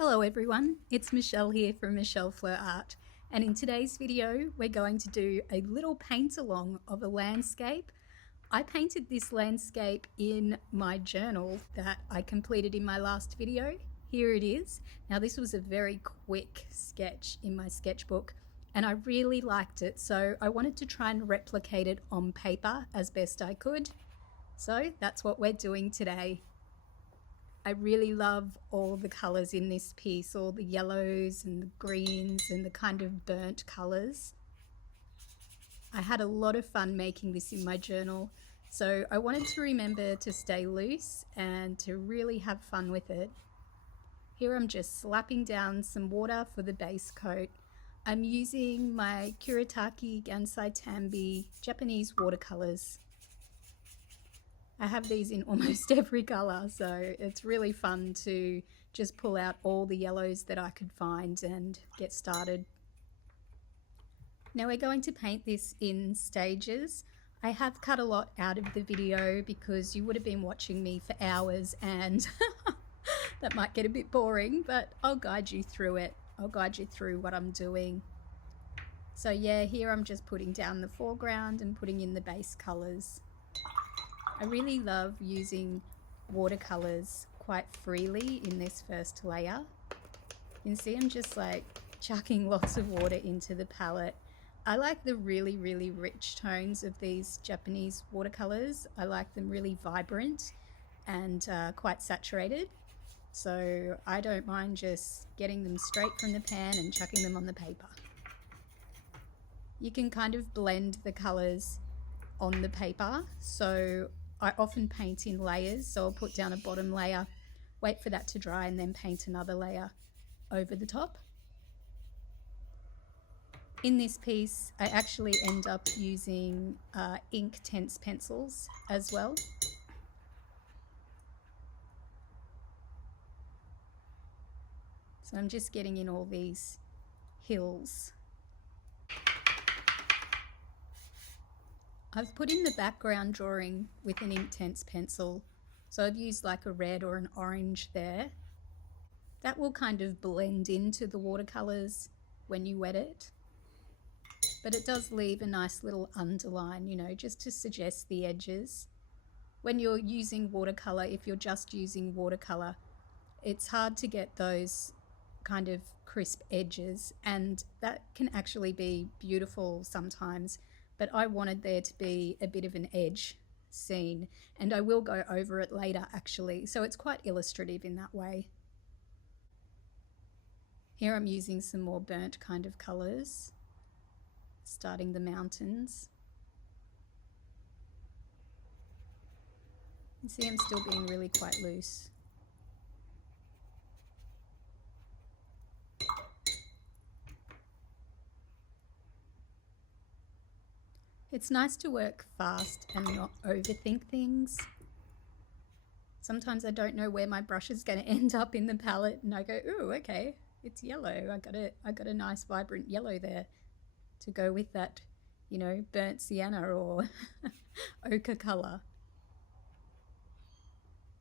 Hello everyone, it's Michelle here from Michelle Fleur Art, and in today's video we're going to do a little paint along of a landscape. I painted this landscape in my journal that I completed in my last video. Here it is. Now this was a very quick sketch in my sketchbook and I really liked it, so I wanted to try and replicate it on paper as best I could. So that's what we're doing today. I really love all the colours in this piece, all the yellows and the greens and the kind of burnt colours. I had a lot of fun making this in my journal, so I wanted to remember to stay loose and to really have fun with it. Here I'm just slapping down some water for the base coat. I'm using my Kuretake Gansai Tambi Japanese watercolours. I have these in almost every colour, so it's really fun to just pull out all the yellows that I could find and get started. Now we're going to paint this in stages. I have cut a lot out of the video because you would have been watching me for hours and that might get a bit boring, but I'll guide you through it. I'll guide you through what I'm doing. So yeah, here I'm just putting down the foreground and putting in the base colours. I really love using watercolours quite freely in this first layer. You can see I'm just like chucking lots of water into the palette. I like the really rich tones of these Japanese watercolours. I like them really vibrant and quite saturated. So I don't mind just getting them straight from the pan and chucking them on the paper. You can kind of blend the colours on the paper, so I often paint in layers, so I'll put down a bottom layer, wait for that to dry, and then paint another layer over the top. In this piece, I actually end up using Inktense pencils as well. So I'm just getting in all these hills. I've put in the background drawing with an Inktense pencil, so I've used like a red or an orange there. That will kind of blend into the watercolours when you wet it, but it does leave a nice little underline, you know, just to suggest the edges. When you're using watercolour, if you're just using watercolour, it's hard to get those kind of crisp edges, and that can actually be beautiful sometimes. But I wanted there to be a bit of an edge seen, and I will go over it later actually, so it's quite illustrative in that way. Here I'm using some more burnt kind of colours, starting the mountains. You see I'm still being really quite loose. It's nice to work fast and not overthink things. Sometimes I don't know where my brush is going to end up in the palette and I go, ooh, okay, it's yellow. I got a nice vibrant yellow there to go with that, you know, burnt sienna or ochre colour.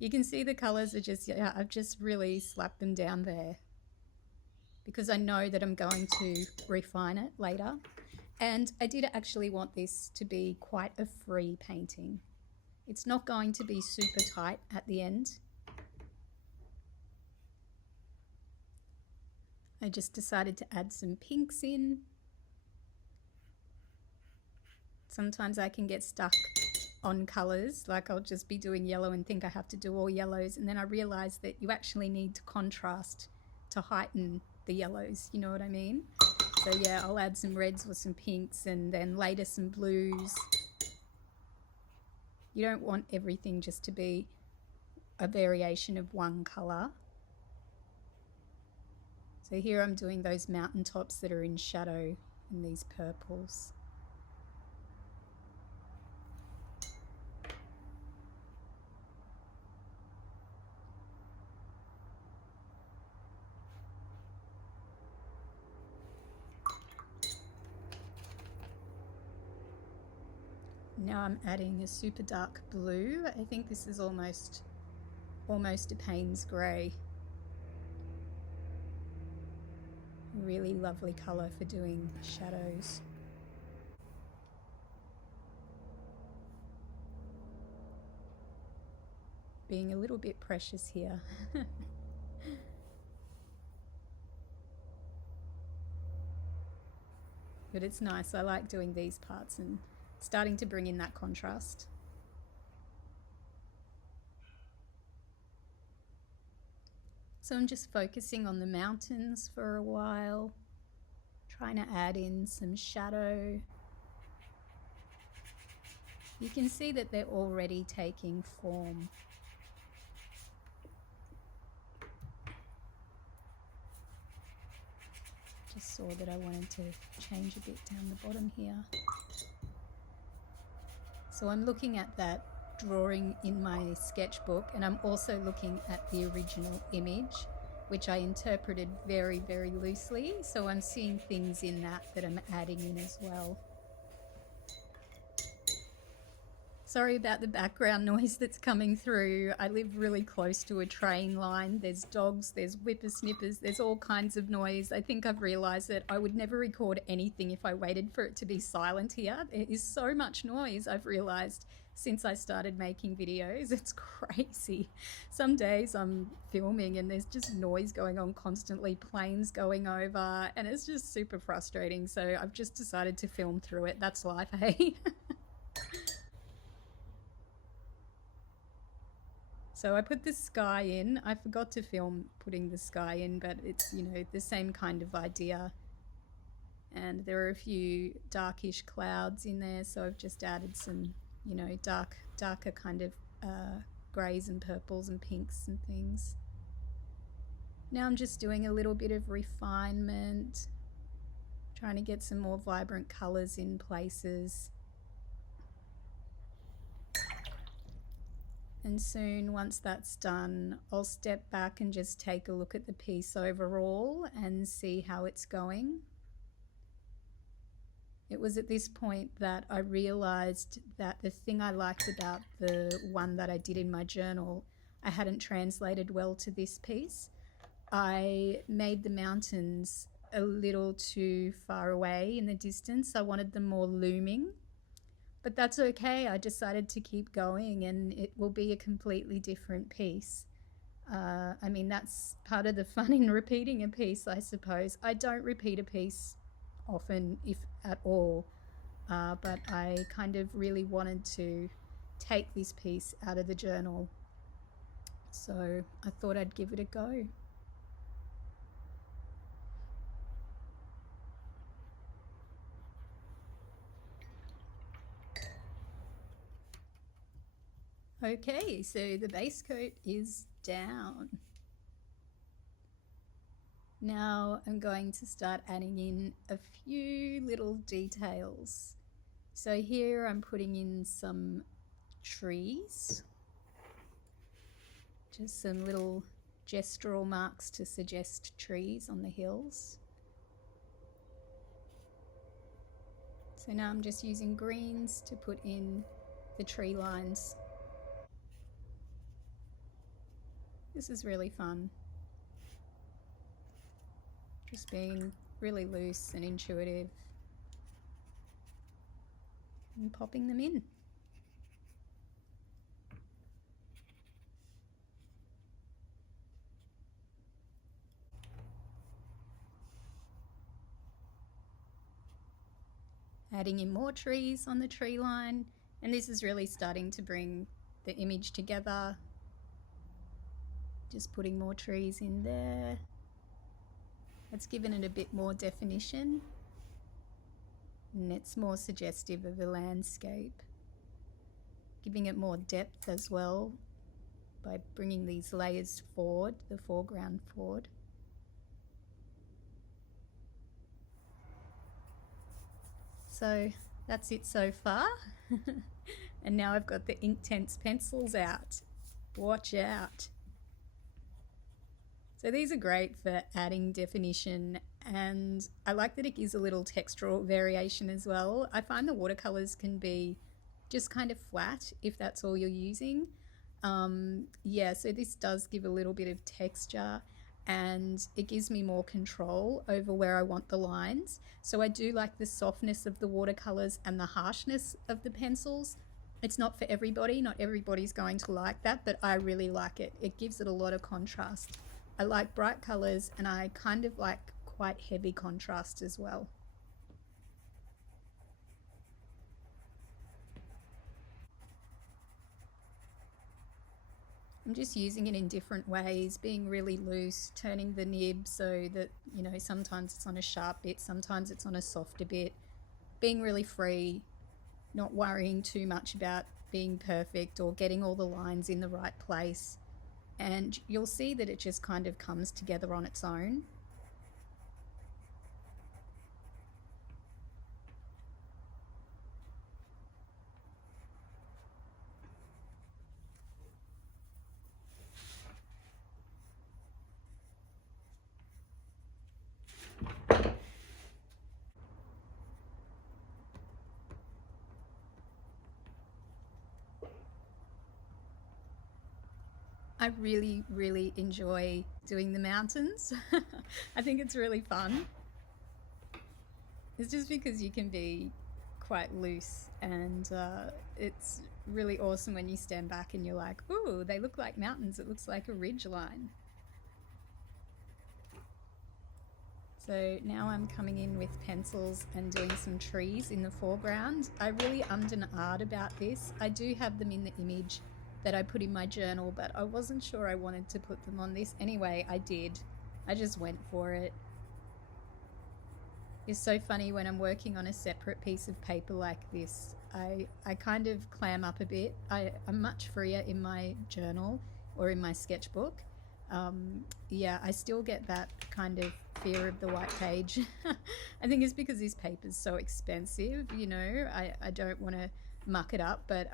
You can see the colours are just, yeah, I've just really slapped them down there because I know that I'm going to refine it later. And I did actually want this to be quite a free painting. It's not going to be super tight at the end. I just decided to add some pinks in. Sometimes I can get stuck on colours, like I'll just be doing yellow and think I have to do all yellows, and then I realise that you actually need to contrast to heighten the yellows, you know what I mean? So yeah, I'll add some reds or some pinks and then later some blues. You don't want everything just to be a variation of one colour. So here I'm doing those mountaintops that are in shadow and these purples. Now I'm adding a super dark blue. I think this is almost a Payne's grey. Really lovely colour for doing shadows. Being a little bit precious here. But it's nice. I like doing these parts and starting to bring in that contrast. So I'm just focusing on the mountains for a while, trying to add in some shadow. You can see that they're already taking form. Just saw that I wanted to change a bit down the bottom here. So I'm looking at that drawing in my sketchbook, and I'm also looking at the original image, which I interpreted very, very loosely. So I'm seeing things in that I'm adding in as well. Sorry about the background noise that's coming through. I live really close to a train line. There's dogs, there's whippersnippers, there's all kinds of noise. I think I've realised that I would never record anything if I waited for it to be silent here. There is so much noise, I've realised, since I started making videos. It's crazy. Some days I'm filming and there's just noise going on constantly, planes going over, and it's just super frustrating. So I've just decided to film through it. That's life, hey? So I put the sky in. I forgot to film putting the sky in, but it's, you know, the same kind of idea. And there are a few darkish clouds in there, so I've just added some, you know, darker kind of greys and purples and pinks and things. Now I'm just doing a little bit of refinement, trying to get some more vibrant colours in places. And soon, once that's done, I'll step back and just take a look at the piece overall and see how it's going. It was at this point that I realised that the thing I liked about the one that I did in my journal, I hadn't translated well to this piece. I made the mountains a little too far away in the distance. I wanted them more looming. But that's okay. I decided to keep going, and it will be a completely different piece. I mean, that's part of the fun in repeating a piece, I suppose. I don't repeat a piece often, if at all, but I kind of really wanted to take this piece out of the journal. So I thought I'd give it a go. Okay, so the base coat is down. Now I'm going to start adding in a few little details. So here I'm putting in some trees, just some little gestural marks to suggest trees on the hills. So now I'm just using greens to put in the tree lines. This is really fun. Just being really loose and intuitive and popping them in. Adding in more trees on the tree line, and this is really starting to bring the image together. Just putting more trees in there. It's given it a bit more definition, and it's more suggestive of a landscape. Giving it more depth as well by bringing these layers forward, the foreground forward. So that's it so far. And now I've got the Inktense pencils out. Watch out. So these are great for adding definition, and I like that it gives a little textural variation as well. I find the watercolors can be just kind of flat if that's all you're using. Yeah, so this does give a little bit of texture. and it gives me more control over where I want the lines. So I do like the softness of the watercolors and the harshness of the pencils. It's not for everybody, not everybody's going to like that, but I really like it. It gives it a lot of contrast. I like bright colors, and I kind of like quite heavy contrast as well. I'm just using it in different ways, being really loose, turning the nib so that, you know, sometimes it's on a sharp bit, sometimes it's on a softer bit, being really free, not worrying too much about being perfect or getting all the lines in the right place. And you'll see that it just kind of comes together on its own. I really, really enjoy doing the mountains. I think it's really fun. It's just because you can be quite loose, and it's really awesome when you stand back and you're like, ooh, they look like mountains. It looks like a ridge line. So now I'm coming in with pencils and doing some trees in the foreground. I really ummed and ahed about this. I do have them in the image that I put in my journal, but I wasn't sure I wanted to put them on this. Anyway, I did. I just went for it. It's so funny when I'm working on a separate piece of paper like this. I kind of clam up a bit. I'm much freer in my journal or in my sketchbook. Yeah, I still get that kind of fear of the white page. I think it's because this paper's so expensive, you know. I don't want to muck it up, but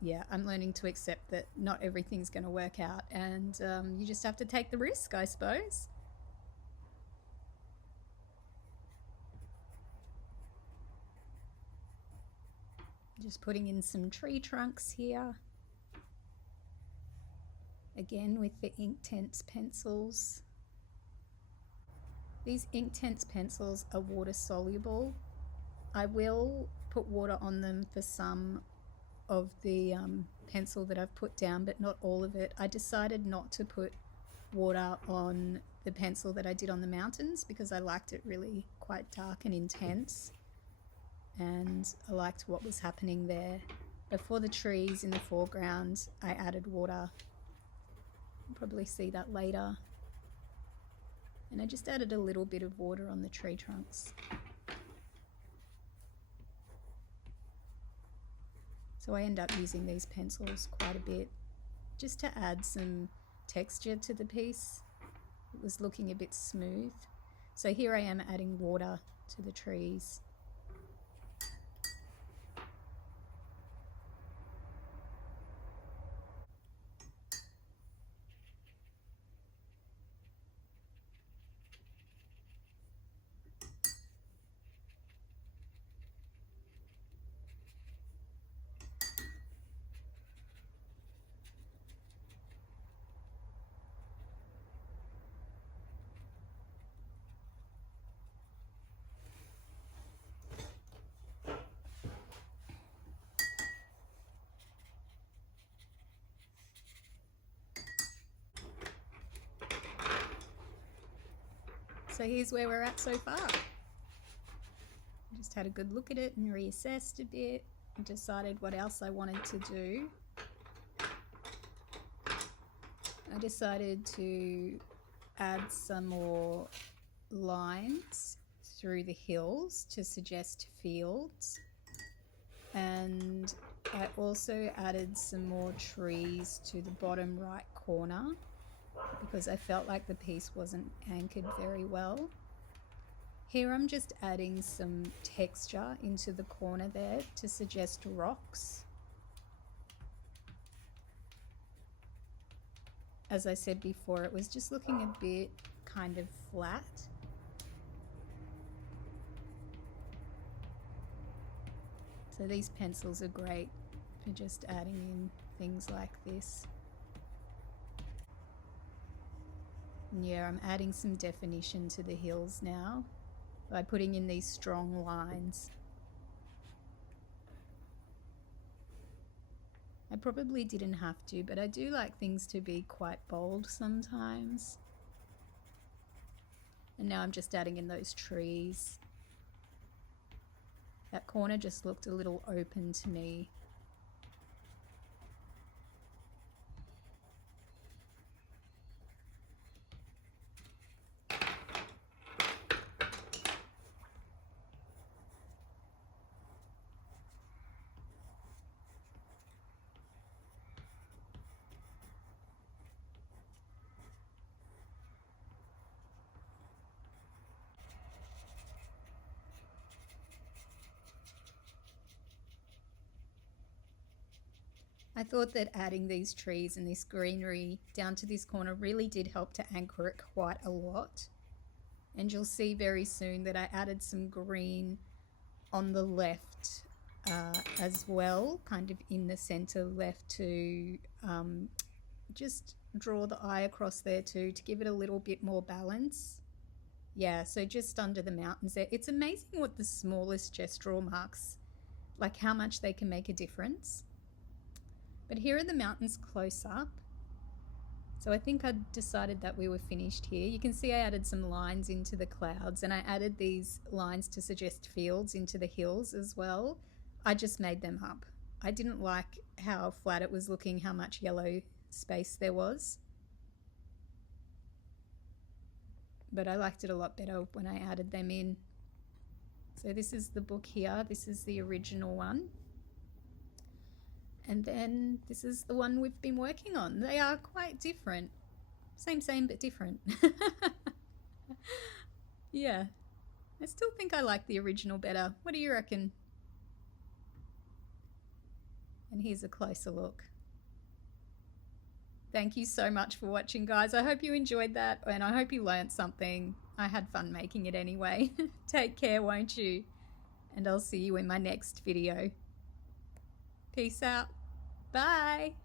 yeah, I'm learning to accept that not everything's going to work out, and you just have to take the risk, I suppose. Just putting in some tree trunks here. Again with the Inktense pencils. These Inktense pencils are water soluble. I will put water on them for some of the pencil that I've put down, but not all of it. I decided not to put water on the pencil that I did on the mountains because I liked it really quite dark and intense, and I liked what was happening there. But for the trees in the foreground, I added water. You'll probably see that later. And I just added a little bit of water on the tree trunks. So I end up using these pencils quite a bit just to add some texture to the piece. It was looking a bit smooth. So here I am adding water to the trees. So here's where we're at so far. I just had a good look at it and reassessed a bit and decided what else I wanted to do. I decided to add some more lines through the hills to suggest fields, and I also added some more trees to the bottom right corner because I felt like the piece wasn't anchored very well. Here I'm just adding some texture into the corner there to suggest rocks. As I said before, it was just looking a bit kind of flat. So these pencils are great for just adding in things like this. And yeah, I'm adding some definition to the hills now by putting in these strong lines. I probably didn't have to, but I do like things to be quite bold sometimes. And now I'm just adding in those trees. That corner just looked a little open to me. I thought that adding these trees and this greenery down to this corner really did help to anchor it quite a lot. And you'll see very soon that I added some green on the left as well, kind of in the center left to just draw the eye across there too, to give it a little bit more balance. Yeah, so just under the mountains there. It's amazing what the smallest gestural marks, like how much they can make a difference. But here are the mountains close up. So I think I decided that we were finished here. You can see I added some lines into the clouds, and I added these lines to suggest fields into the hills as well. I just made them up. I didn't like how flat it was looking, how much yellow space there was. But I liked it a lot better when I added them in. So this is the book here. This is the original one. And then this is the one we've been working on. They are quite different. Same, but different. Yeah. I still think I like the original better. What do you reckon? And here's a closer look. Thank you so much for watching, guys. I hope you enjoyed that, and I hope you learned something. I had fun making it anyway. Take care, won't you? And I'll see you in my next video. Peace out. Bye.